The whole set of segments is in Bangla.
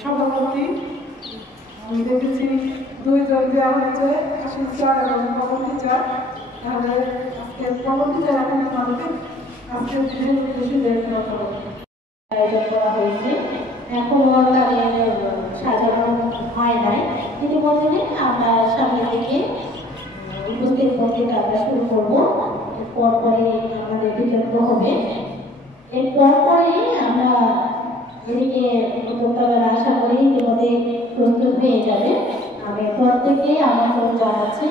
সভাপতি আমি দেখেছি দুইজন দেওয়া হচ্ছে আসল চার এবং প্রবন্ধী চার। তাহলে আজকের প্রবন্ধী চার এখন আমাদের আজকের দিনের উদ্দেশ্যে আয়োজন করা হয়েছে। এখনো তাদের সাজানো হয় নাই, ইতিমধ্যে আমরা সামনে থেকে উপস্থিত বক্তৃতা শুরু করবো। পরে আমাদের বিতর্ক হবে। পরে আমরা এদিকে উদ্যোক্তারা আশা করি ইতিমধ্যে প্রস্তুত হয়ে যাবে। আমি প্রত্যেককে আমন্ত্রণ জানাচ্ছি,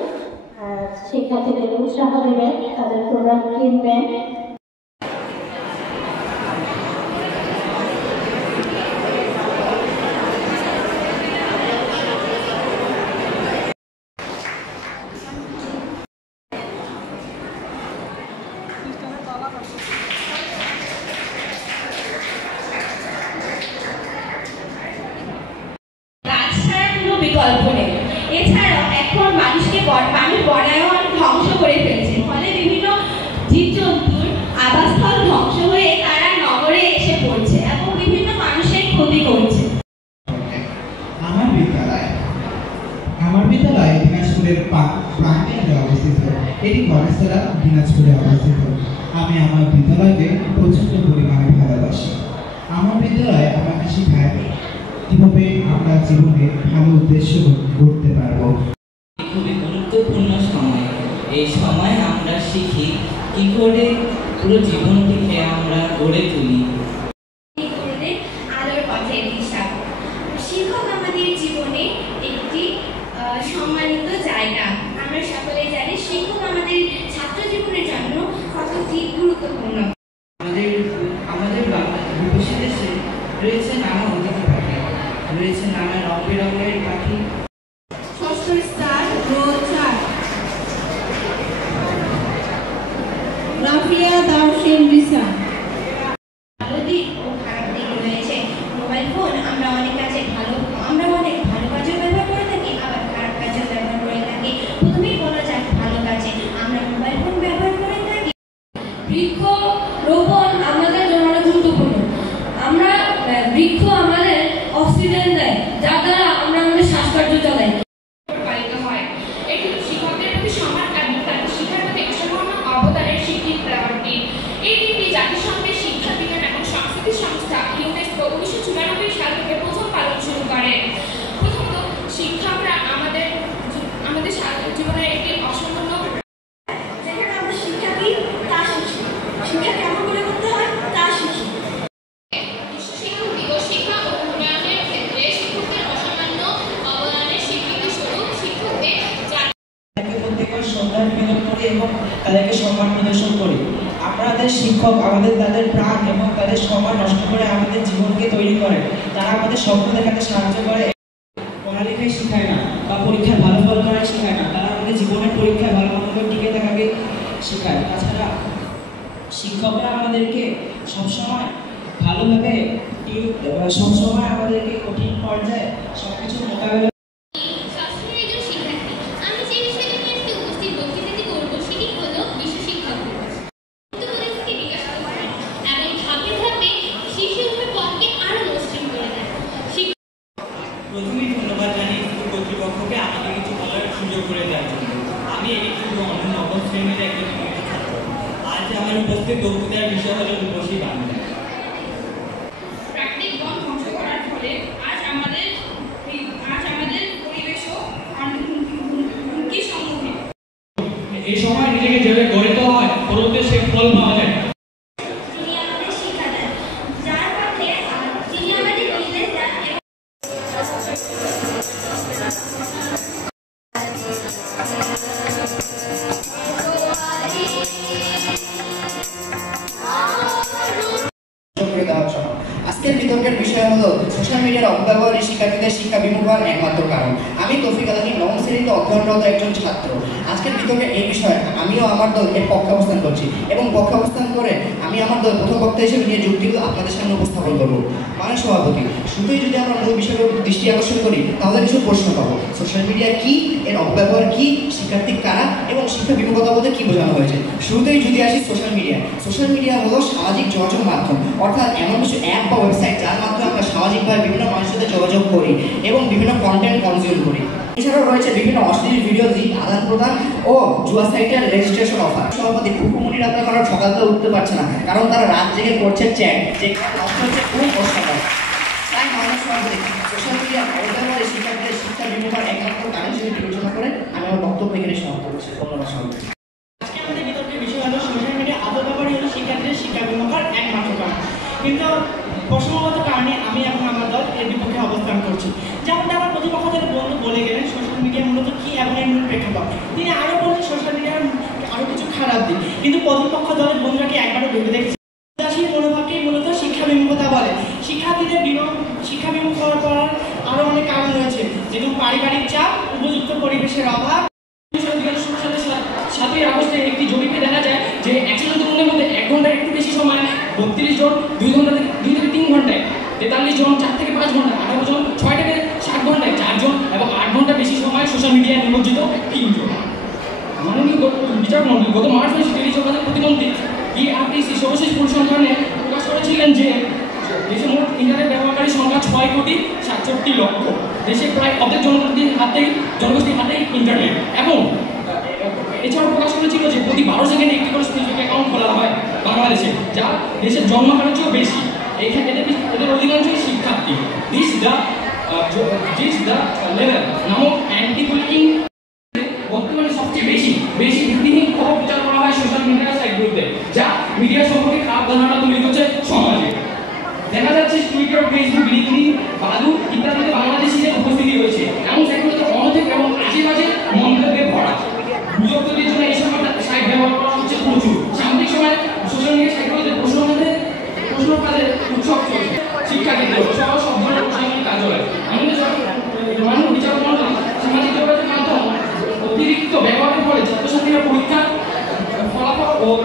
শিক্ষার্থীদের উৎসাহ দেবেন, তাদের প্রোগ্রাম কিনবেন। বিকল্প নেই। এছাড়াও এখন মানুষকে মানুষ বনায়ন ধ্বংস করে ফেলছে, ফলে বিভিন্ন জীবজন্তুর আবাসস্থল ধ্বংস হয়ে তারা নগরে এসে পড়ছে এবং বিভিন্ন মানুষের ক্ষতি করছে। আমার বিদ্যালয় দিনাজপুরের প্রাণকেন্দ্রে অবস্থিত। এটি কলেজতলা দিনাজপুরে অবস্থিত। আমি আমার বিদ্যালয়কে প্রচন্ড পরিমাণে ভালোবাসি। আমার বিদ্যালয় আমাকে শেখায় কিভাবে আমরা জীবনে ভালো উদ্দেশ্য করতে পারবো। খুবই গুরুত্বপূর্ণ সময়। এই সময় আমরা শিখি কি করে পুরো জীবনটিকে আমরা গড়ে তুলি। আলোর পথের দিশা। শিক্ষক আমাদের জীবনে একটি সম্মানিত জায়গা। আমরা সকলে জানি শিক্ষক আমাদের ছাত্র জীবনের জন্য কতটি গুরুত্বপূর্ণ। আমাদের বিদেশে দেশে রয়েছে নানা অতিথি পাখি, রয়েছে নানা রং বেরঙের পাখি। ষষ্ঠ স্টার রাফিয়া দাউসিন বিসা। ভালো দিক ও খারাপ দিক রয়েছে। মোবাইল ফোন আমরা অনেক কাজে ভালো কাজে ব্যবহার করে থাকি, আবার খারাপ কাজে ব্যবহার করে থাকি। প্রথমেই বলা যাক ভালো কাজে আমরা মোবাইল ফোন ব্যবহার করে থাকি। বৃক্ষ রোপণ আমাদের জন্য গুরুত্বপূর্ণ। বৃক্ষ আমাদের অক্সিজেন দেয়, যার দ্বারা আমরা আমাদের শ্বাসকার্য চালাই। পালিত হয় এটি শিক্ষকদের প্রতি সম্মান এবং তাদের শিক্ষার প্রতি অসাধারণ অবদানের স্বীকৃতি দেওয়ার দিন। এই দিনটি জাতিসংঘের শিক্ষা বিজ্ঞান এবং সংস্কৃতি সংস্থা ইউনেস্কো 1994 সাল থেকে প্রথম পালন শুরু করে। প্রথমত শিক্ষকরা আমাদের জীবনের একটি অসামান্য যেখানে আমরা শিক্ষা দিই তা শিখি, শিক্ষা কেমন করে করতে হয় তা শিখি। শিক্ষক দিবস শিক্ষা ও উন্নয়নের ক্ষেত্রে শিক্ষকদের অসামান্য অবদানের স্বীকৃতি স্বরূপ শিক্ষকদের প্রত্যেকের শ্রদ্ধা নিবেদন করি এবং তাদেরকে সম্মান প্রদর্শন করি। আমাদের শিক্ষক তাদের প্রাণ এবং তাদের সম্মান নষ্ট করে আমাদের জীবনকে তৈরি করে। তারা আমাদের স্বপ্ন দেখাতে সাহায্য করে। পড়ালেখায় শেখায় না বা পরীক্ষায় ভালো ফল করায় শেখায় না, তারা আমাদের জীবনের পরীক্ষায় ভালো মতো টিকে থাকাকে শেখায়। তাছাড়া শিক্ষকরা আমাদেরকে সবসময় ভালোভাবে সবসময় আমাদেরকে কঠিন পর্যায়ে সবকিছু মোকাবেলা। প্রথমেই ধন্যবাদ জানাই স্কুল কর্তৃপক্ষকে আমাকে কিছু বলার সুযোগ করে দেওয়ার জন্য। আমি এই নবম শ্রেণীর একজন ছাত্র। আজ আমার উপস্থিত বক্তৃতার বিষয় হল রূপসী বাংলা। প্রাকৃতিক বন ধ্বংস করার ফলে আজ আমাদের পরিবেশও হুমকির সম্মুখীন। এই সময় নিজেকে যেভাবে গড়িতে হয় পরবর্তী সে ফল পাওয়া যায়। তিনি আমাদের শিক্ষা দেন, যার পথে তিনি আমাদের নির্দেশ দেন। বিষয় হলো সোশ্যাল মিডিয়ার অপব্যবহারে শিক্ষার্থীদের শিক্ষা বিমুখ হওয়ার একমাত্র কারণ। আমি তৌফিক আলমী, নবম শ্রেণীতে অধ্যয়নরত একজন ছাত্র। আজকের বিতর্কে এই বিষয়ে আমিও আমার দল এর পক্ষে অবস্থান করছি এবং পক্ষে অবস্থান করে আমি আমার দল প্রথম বক্তা হিসেবে নিয়ে যুক্তিগুলো আপনাদের সামনে উপস্থাপন করবো। মানে সভাপতি, শুধুই যদি আমরা মূল বিষয়ের উপর দৃষ্টি আকর্ষণ করি তাহলে কিছু প্রশ্ন পাবো। সোশ্যাল মিডিয়া কি, এর অপব্যবহার কি, শিক্ষার্থী কারা এবং শিক্ষা বিমুখতা বলতে কি বোঝানো হয়েছে। শুরুতেই যদি আসি সোশ্যাল মিডিয়া হলো সামাজিক যোগাযোগ মাধ্যম, অর্থাৎ এমন কিছু অ্যাপ বা ওয়েবসাইট যার মাধ্যমে আমরা সামাজিকভাবে বিভিন্ন মানুষের সাথে যোগাযোগ করি এবং বিভিন্ন কন্টেন্ট কনজিউম করি। এছাড়াও রয়েছে বিভিন্ন অশ্লীল ভিডিও লিঙ্ক আদান প্রদান ও জুয়া সাইটের রেজিস্ট্রেশন অফার। সভাপতি ফুকুমুনি রাত্রে কারণ সকালবেলা উঠতে পারছে না, কারণ তারা রাত জেগে করছে চ্যাট, যে নষ্ট হচ্ছে খুব কষ্টকর। তাই মাননীয় সভাপতি সোশ্যাল মিডিয়া অপব্যবহারে শিক্ষার্থীদের শিক্ষা বিমুখতার একমাত্র কারণ হিসেবে বিবেচনা করে আমি আমার বক্তব্য এখানে সমাপ্ত করছি। ধন্যবাদ সভাপতি। আজকে আমাদের বিতর্কের বিষয় হলো সোশ্যাল মিডিয়া অপব্যবহার হলো শিক্ষার্থীদের শিক্ষা বিমুখতার একমাত্র কারণ। কিন্তু প্রশ্নগত কারণে আমি এবং আমার দল এর বিপক্ষে অবস্থান করছি। যেমন আমার প্রতিপক্ষ থেকে বন্ধু বলে গেলেন সোশ্যাল মিডিয়া মূলত কি এবং এর মূল প্রেক্ষাপট। তিনি আরও বললেন সোশ্যাল মিডিয়ার আরও কিছু খারাপ দিক, কিন্তু প্রতিপক্ষ দলের বন্ধুরা কি একবারও ভেবে দেখছে? উদাসীন মনোভাবকেই মূলত শিক্ষা বিমুখতা বলে। শিক্ষার্থীদের শিক্ষা বিমুখ হওয়ার পর আরও অনেক কারণ রয়েছে, যেমন পারিবারিক চাপ, উপযুক্ত পরিবেশের অভাব। 7ই আগস্টে একটি জরিপে দেখা যায় যে 100 জন তরুণের মধ্যে 1 ঘন্টার একটু বেশি সময়, 32 জন 2 থেকে 3 ঘন্টায়, 43 জন 4 থেকে 5 ঘন্টা, 18 জন 6 থেকে 7 ঘন্টায়, 4 জন এবং 8 ঘন্টা বেশি সময় সোশ্যাল মিডিয়ায় নিমজ্জিত 3 জন। মাননীয় বিচারমন্ডলী গত মার্চ মাসে টেলিযোগাযোগ প্রতিমন্ত্রী বিআরটিসি সর্বশেষ পরিসংখ্যানে প্রকাশ করেছিলেন যে দেশে মোট ইন্টারনেট ব্যবহারকারী সংখ্যা 6,67 লক্ষ। দেশে প্রায় অর্ধেক জনগোষ্ঠীর হাতেই ইন্টারনেট। এবং এছাড়াও প্রকাশ করেছিল যে প্রতি 12 সেকেন্ডে একটি করে ফেসবুক অ্যাকাউন্ট খোলা হয় বাংলাদেশে, যা দেশের জন্মহারের চেয়েও বেশি। এদের অধিকাংশই শিক্ষার্থী। দিস দ্য লেভেল নামক অ্যান্টি বুলিং বর্তমানে সবচেয়ে বেশি ভিত্তিহীন খবর প্রচার করা হয় সোশ্যাল মিডিয়া সাইটগুলোতে, যা মিডিয়া সম্পর্কে খারাপ ধারণা তৈরি করছে সমাজে। দেখা যাচ্ছে টুইটার, ফেসবুক, লিঙ্কডইন, বাদু ইত্যাদিতে বাংলাদেশিদের উপস্থিতি রয়েছে। এমন সাইটগুলোতে অনধিক এবং আশেপাশে মন্তব্যে ভরা। গুজব তৈরির জন্য এই সময় সাইট ব্যবহার করা হচ্ছে প্রচুর। সাম্প্রতিক সময়ে সোশ্যাল মিডিয়া সাইটগুলোতে প্রশ্নকালের উৎসব চলছে। শিক্ষাক্ষেত্রে সহ সব ধরনের প্রশাসনিক কার্যালয়, মাননীয় বিচারমন্ডলী সামাজিক যোগাযোগ মাধ্যম অতিরিক্ত ব্যবহারের ফলে ছাত্রছাত্রীরা পরীক্ষার ফলাফল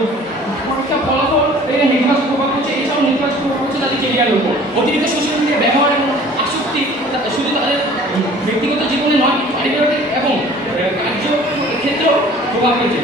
নেতিবাচক প্রভাব হচ্ছে। এছাড়াও নেতিবাচক প্রভাব হচ্ছে তাদের কেরিয়ারের উপর। অতিরিক্ত সোশ্যাল মিডিয়া ব্যবহার এবং আসক্তি শুধু তাদের ব্যক্তিগত জীবনে নয়, পারিবারিক এবং কার্যক্ষেত্রেও প্রভাব ফেলছে।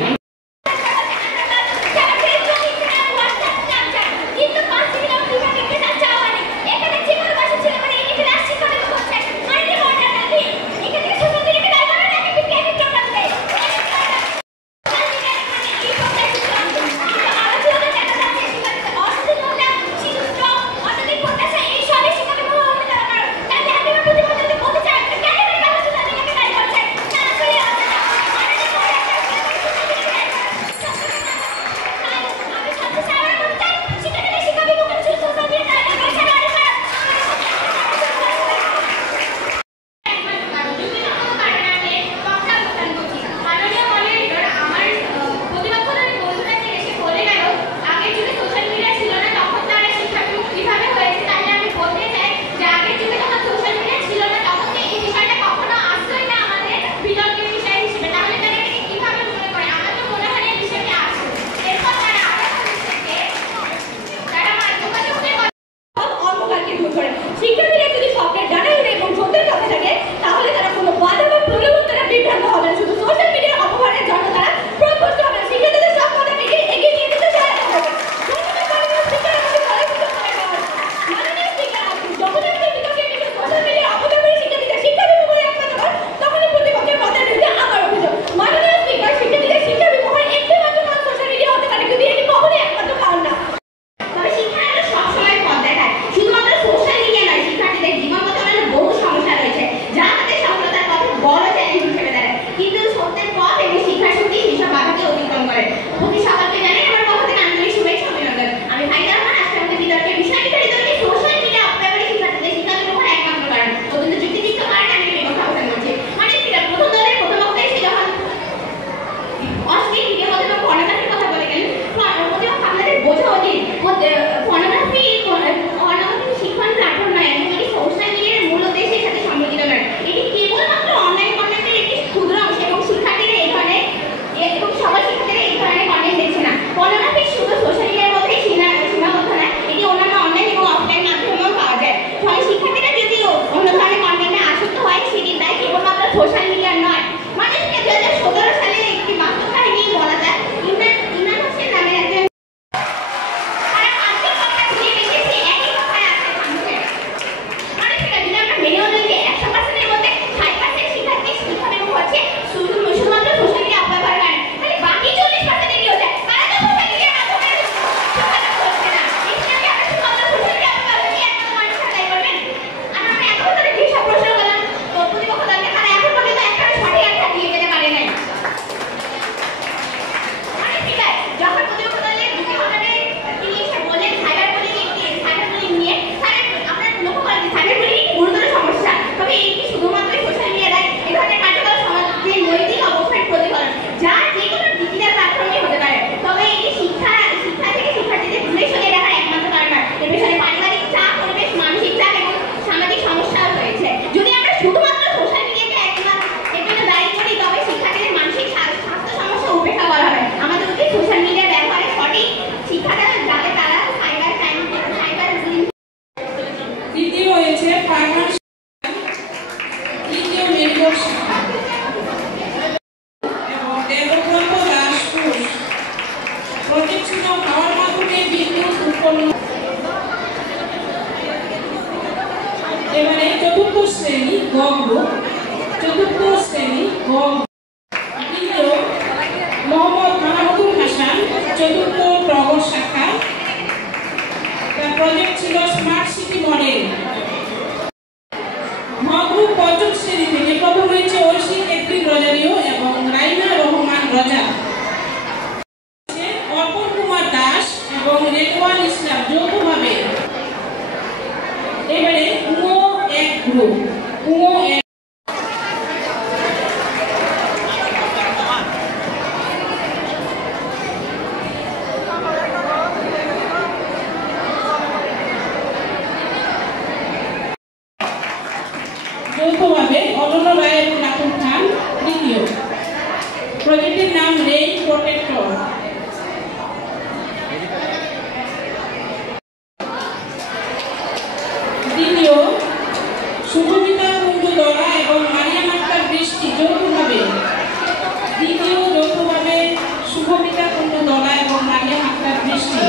এবারে চতুর্থ শ্রেণী গ গ্রুপ, চতুর্থ শ্রেণী গ দ্বিতীয় মোহাম্মদ মাহমুদুল হাসান, চতুর্থ টগর শাখা। তার প্রজেক্ট ছিল স্মার্ট সিটি মডেল। গ গ্রুপ পঞ্চম শ্রেণী থেকে প্রথম হয়েছে ঐশী এপ্রিল রোজারিও এবং রাইনা রহমান রজা। অর্পণ কুমার দাস এবং রেদওয়ান ইসলাম যৌথভাবে। এবারে উমো এক গ্রুপ, উমো এক যৌথভাবে অনন্য রায় এবং রাতুল খান তৃতীয়। প্রজেক্টের নাম রেইন প্রোটেক্টর। দ্বিতীয় শুভমিতা কুঞ্জু দরা এবং মারিয়াম আক্তার বৃষ্টি যৌথভাবে। দ্বিতীয় যৌথভাবে শুভমিতা কুঞ্জু দরা এবং মারিয়াম আক্তার বৃষ্টি।